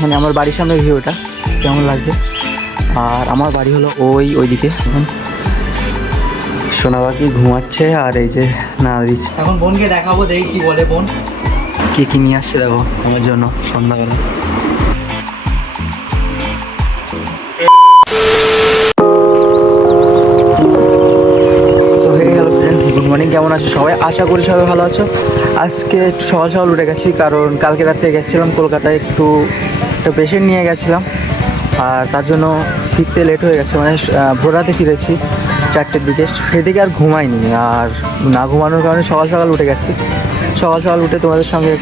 মানে আমার বাড়ির সামনে ভিউটা কেমন লাগবে। আর আমার বাড়ি হলো ওইদিকে। এখন সোনা পাখি ঘুমাচ্ছে আর এই যে না দিচ্ছে। এখন বোনকে দেখাবো, দেখি কি বলে বোন। কি নিয়ে আসছে দেখো আমার জন্য সন্ধ্যাবেলা। গুড মর্নিং, কেমন আছো সবাই? আশা করি সবাই ভালো আছো। আজকে সকাল সকাল উঠে গেছি, কারণ কালকে রাতে গেছিলাম কলকাতায়, একটা পেশেন্ট নিয়ে গেছিলাম আর তার জন্য ফিরতে লেট হয়ে গেছে। মানে ভোর রাতে ফিরেছি 4টের দিকে, সেদিকে আর ঘুমাইনি। আর না ঘুমানোর কারণে সকাল সকাল উঠে গেছি। সকাল সকাল উঠে তোমাদের সঙ্গে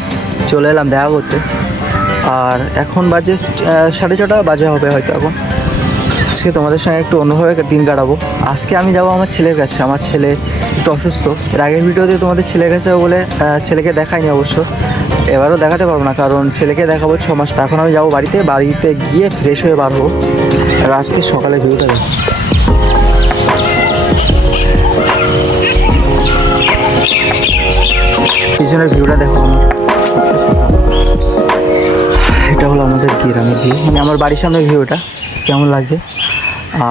চলে এলাম দেখা করতে। আর এখন বাজে 6:30 বাজে হবে হয়তো। এখন আজকে তোমাদের সঙ্গে একটু অন্যভাবে দিন কাটাবো। আজকে আমি যাবো আমার ছেলের কাছে। আমার ছেলে একটু অসুস্থ। এর আগের ভিডিওতে তোমাদের ছেলের কাছে বলে ছেলেকে দেখাইনি অবশ্য, এবারও দেখাতে পারবো না, কারণ ছেলেকে দেখাবো 6 মাস পর। এখন আমি যাবো বাড়িতে গিয়ে ফ্রেশ হয়ে বার হবো। আর আজকে সকালে ভিডিওটা দেখো, পিছনের ভিউটা দেখো। এটা হলো আমাদের গ্রামের ভিউ, মানে আমার বাড়ির সামনের ভিউটা কেমন লাগছে।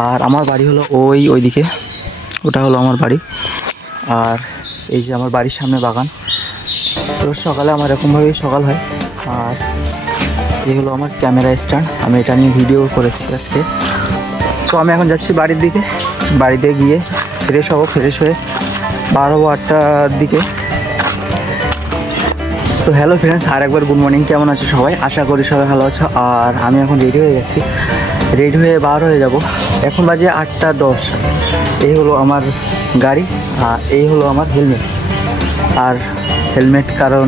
আর আমার বাড়ি হলো ওইদিকে, ওটা হলো আমার বাড়ি। আর এই যে আমার বাড়ির সামনে বাগান। রোজ সকালে আমার এরকমভাবেই সকাল হয়। আর এই হলো আমার ক্যামেরা স্ট্যান্ড, আমি এটা নিয়ে ভিডিও করেছি আজকে। তো আমি এখন যাচ্ছি বাড়ির দিকে। বাড়িতে গিয়ে ফ্রেশ হবো, ফ্রেশ হয়ে বার হবো 8টার দিকে। সো হ্যালো ফ্রেন্ডস, আর একবার গুড মর্নিং, কেমন আছো সবাই? আশা করি সবাই ভালো আছো। আর আমি এখন রেডি হয়ে গেছি, রেডি হয়ে বার হয়ে যাব। এখন বাজে 8:10। এই হলো আমার গাড়ি আর এই হলো আমার হেলমেট। আর হেলমেট কারণ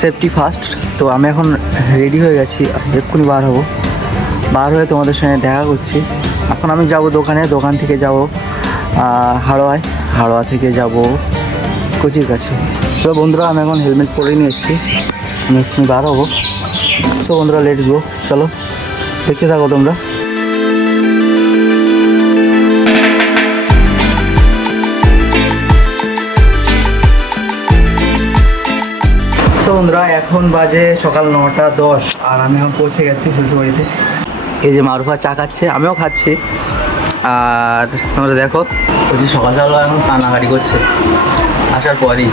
সেফটি ফার্স্ট। তো আমি এখন রেডি হয়ে গেছি, এক্ষুনি বার হব। বার হয়ে তোমাদের সঙ্গে দেখা করছি। এখন আমি যাব দোকান থেকে যাব হাড়োয়া থেকে যাব কোচির কাছে। তো বন্ধুরা, আমি এখন হেলমেট পরে নিয়ে এসেছি, আমি এক্ষুনি বার হবো। সো বন্ধুরা, লেটস গো, চলো দেখতে থাকো তোমরা। তো বন্ধুরা, এখন বাজে সকাল 9:10 আর আমি এখন পৌঁছে গেছি শ্বশুরবাড়িতে। এই যে মারুফা চা খাচ্ছে, আমিও খাচ্ছি। আর তোমরা দেখো, বলছি সকাল সকাল এখন কান্নাকাটি করছে। আসার পরই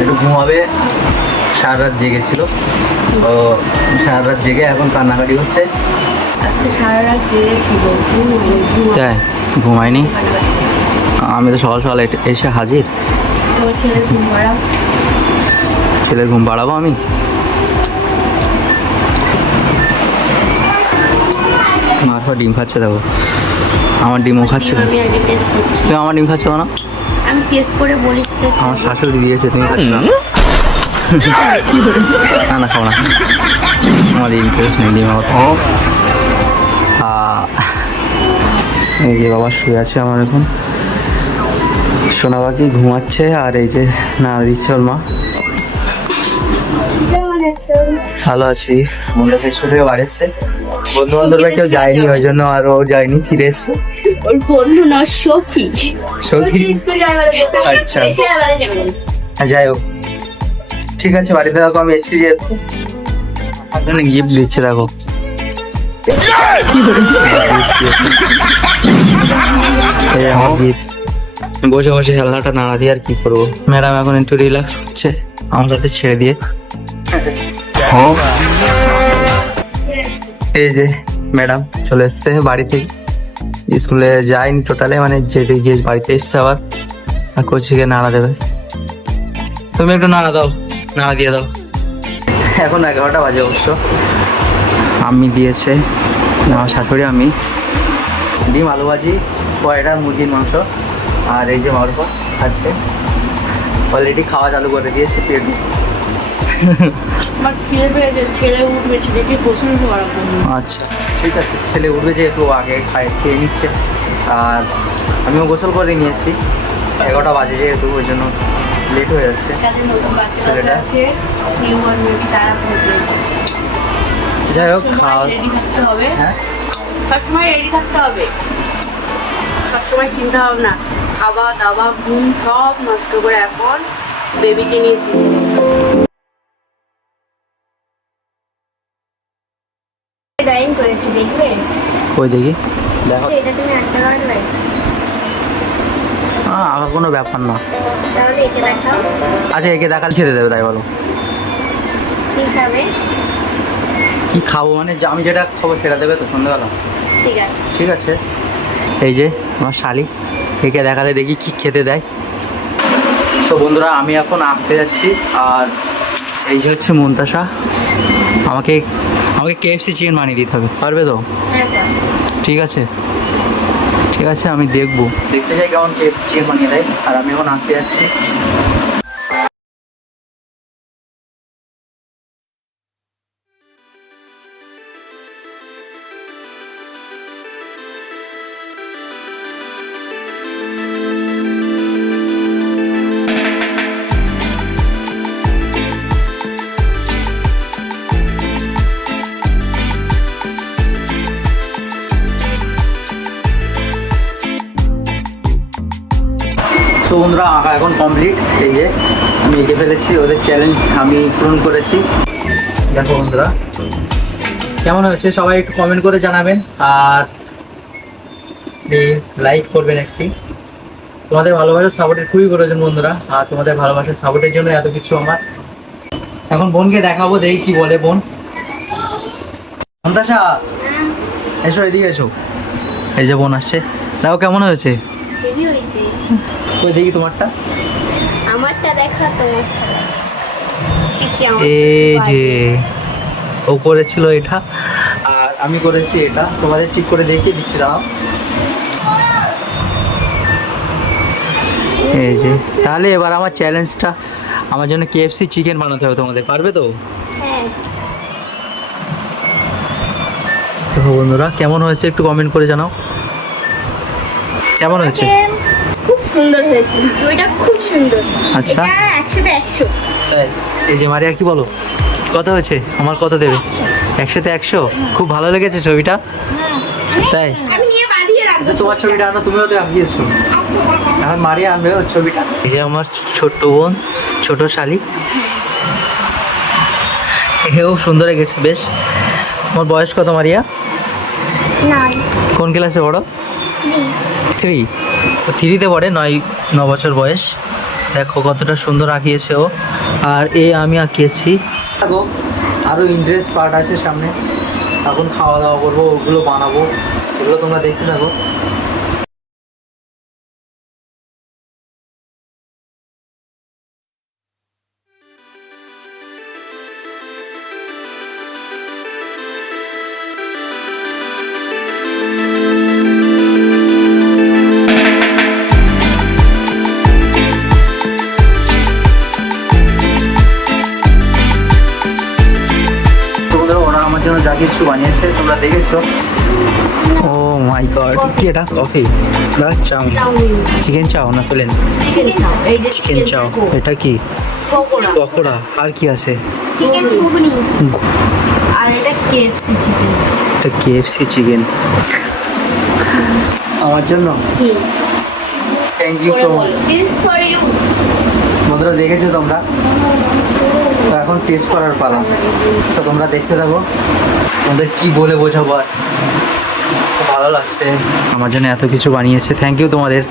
একটু ঘুমাবে, সারা রাত জেগেছিল। ও সারা রাত জেগে এখন কান্নাকাটি হচ্ছে। আজকে সারা রাত জেগেছিল, তাই ঘুমায়নি। আমি তো সকাল সকাল এসে হাজির। ছেলের ঘুম বাড়াবো আমি। মারফা ডিম খাচ্ছে, দেখো আমার ডিমও খাচ্ছে। তুমি আমার ডিম খাচ্ছ না? আমি টেস্ট করে বলি। আমার শাশুড়ি দিয়েছে, তুমি খাচ্ছ না? না খাও না, আমার ইন্টারেস্ট নেই ডিম। এই যে বাবা শুয়ে আছে আমার এখন। সোনা পাখি ঘুমাচ্ছে আর এই যে না দিচ্ছে ওর মা। ভালো আছি। বন্ধু ফেসবুক থেকে বাড়ি এসছে, বন্ধু বান্ধবরা কেউ যায়নি, ওই জন্য আর ও যায়নি, ফিরে এসছে। ওর বন্ধু না, সখী। আচ্ছা, যাই হোক, ঠিক আছে। বাড়িতে দেখো আমি এসেছি, যেহেতু আপনার গিফট দিচ্ছে, দেখো বসে বসে খেলনাটা নাড়া দিয়ে আর কি করবো। ম্যাডাম এখন একটু রিল্যাক্স করছে আমার হাতে ছেড়ে দিয়ে। এই যে ম্যাডাম চলে এসছে বাড়ি থেকে, স্কুলে যায়নি টোটালে, মানে যেতে গিয়ে বাড়িতে এসছে আবার। আর কোচিকে নাড়া দেবে, তুমি একটু নাড়া দাও, নাড়া দিয়ে দাও। এখন 11টা বাজে অবশ্য। আমি দিয়েছে আমার শাশুড়ি, আমি ডিম আলু ভাজি, কয়টা মুরগির মাংস, আর এই যে মারুফা খাচ্ছে। অলরেডি খাওয়া চালু করে দিয়েছে পেট। আচ্ছা ঠিক আছে, ছেলে উঠবে যে একটু আগে খেয়ে নিচ্ছে। আর আমিও গোসল করে নিয়েছি, 11টা বাজে যেহেতু, ওই জন্য লেট হয়ে যাচ্ছে ছেলেটা। যাই হোক, খাওয়া হ্যাঁ, সবসময় রেডি থাকতে হবে, সবসময় চিন্তা ভাবনা, খাওয়া দাওয়া ঘুম সব নষ্ট করে এখন বেবিকে নিয়েছি। ডিজাইন করেছি, দেখবে? ওই দেখি দেখো। এটা তুমি আঁকতে পারবে? আঁকা কোনো ব্যাপার না। তাহলে একে দেখাও। আচ্ছা একে দেখালে খেতে দেবে তাই বলো? কি খাবে? কি খাবো মানে যে আমি যেটা খাবো সেটা দেবে তো সন্ধ্যাবেলা? ঠিক আছে। ঠিক আছে। এই যে আমার শালি, একে দেখালে দেখি কি খেতে দেয়। তো বন্ধুরা আমি এখন আঁকতে যাচ্ছি, আর এই যে হচ্ছে মুনতাসা। আমাকে আমাকে কেএফসি চিকেন বানিয়ে দিতে হবে, পারবে তো? হ্যাঁ পারবো। ঠিক আছে ঠিক আছে, আমি দেখবো, দেখতে চাই কেমন কেএফসি চিকেন বানিয়ে দেয়। আর আমি এখন আঁকতে যাচ্ছি। তো বন্ধুরা আঁকা এখন কমপ্লিট। এই যে আমি এঁকে ফেলেছি, ওদের চ্যালেঞ্জ আমি পূরণ করেছি। দেখো বন্ধুরা কেমন হয়েছে সবাই একটু কমেন্ট করে জানাবেন, আর প্লিজ লাইক করবেন একটি। তোমাদের ভালোবাসার সাপোর্টের খুবই প্রয়োজন বন্ধুরা, আর তোমাদের ভালোবাসার সাপোর্টের জন্য এত কিছু আমার। এখন বোনকে দেখাবো, দেখি কি বলে বোন। মন্তাসা এসো, এদিকে এসো। এই যে বোন আসছে, দেখো কেমন হয়েছে। হেভি হয়েছে। ওই দেখি তোমারটা। আমারটা দেখা, তোমারটা ছি ছি, আমার এই যে ও করেছিল এটা, আর আমি করেছি এটা। তোমাদের ঠিক করে দেখিয়ে দিচ্ছি, দাঁড়াও। এই যে তাহলে এবার আমার চ্যালেঞ্জটা, আমার জন্য কেএফসি চিকেন বানাতে হবে। তোমাদের পারবে তো? হ্যাঁ। দেখো বন্ধুরা কেমন হয়েছে একটু কমেন্ট করে জানাও, কেমন হয়েছে। খুব সুন্দর হয়েছে, ওইটা খুব সুন্দর। আচ্ছা। এটা 100তে 100। তাই? এই যে মারিয়া কি বলো, কত হয়েছে? আমার কত দেবে? 100তে 100। খুব ভালো লেগেছে ছবিটা, তাই? আমি নিয়ে বাঁধিয়ে রাখবো। আচ্ছা তোমার ছবিটা আনো, তুমিও তো আঁকিয়েছো। এখন মারিয়া আনবে ওর ছবিটা। এই যে আমার ছোট্ট বোন, ছোট শালি, এও সুন্দর গেছে বেশ। তোমার বয়স কত মারিয়া? নাই। কোন ক্লাসে পড়ো? 3। তো 3তে পড়ে, 9 বছর বয়স। দেখো কতটা সুন্দর আঁকিয়েছে ও। আর আমি আঁকিয়েছি। দেখো আরও ইন্টারেস্ট পার্ট আছে সামনে, এখন খাওয়া দাওয়া করবো, ওগুলো বানাবো, এগুলো তোমরা দেখতে থাকো। ওরা আমার জন্য যা কিছু বানিয়েছে তোমরা দেখেছো। ও মাই গড, কি এটা? কফি না চাউমিন? চিকেন চাও না প্লেন? চিকেন চাও। এই যে চিকেন চাও। এটা কি? পকোড়া। পকোড়া। আর কি আছে? চিকেন ঘুগনি। আর এটা কেএফসি চিকেন। এটা কেএফসি চিকেন আমার জন্য। Thank you so much. This for you. বন্ধুরা দেখেছো তোমরা, তো এখন টেস্ট করার পালা। তো তোমরা দেখতে থাকো, তোমাদের কি বলে বোঝাবো। আর খুব ভালো লাগছে, আমার জন্য এত কিছু বানিয়েছে। থ্যাংক ইউ তোমাদের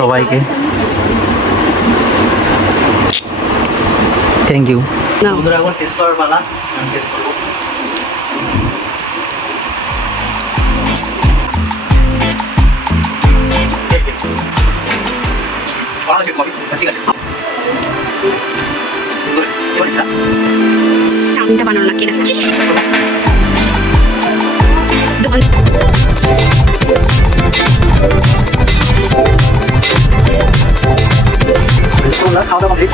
সবাইকে, থ্যাংক ইউ। বন্ধুরা এখন টেস্ট করার পালা, আমি টেস্ট করবো। ঠিক আছে, চাউমিনটা বানানো না কিনা। বন্ধুরা খাওয়া দাওয়া কমপ্লিট।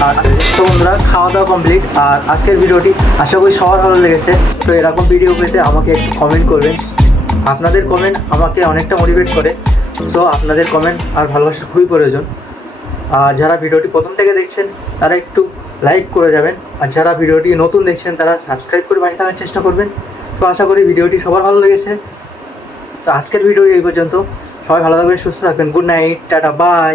তো বন্ধুরা খাওয়া দাওয়া কমপ্লিট, আর আজকের ভিডিওটি আশা করি সবার ভালো লেগেছে। তো এরকম ভিডিও পেতে আমাকে একটু কমেন্ট করবেন, আপনাদের কমেন্ট আমাকে অনেকটা মোটিভেট করে। সো আপনাদের কমেন্ট আর ভালোবাসার খুবই প্রয়োজন। আর যারা ভিডিওটি প্রথম থেকে দেখছেন তারা একটু লাইক করে যাবেন, আর যারা ভিডিওটি নতুন দেখছেন তারা সাবস্ক্রাইব করে পাশে থাকার চেষ্টা করবেন। তো আশা করি ভিডিওটি সবার ভালো লেগেছে। তো আজকের ভিডিও এই পর্যন্ত, সবাই ভালো থাকবেন, সুস্থ থাকবেন। Good night, tata, by.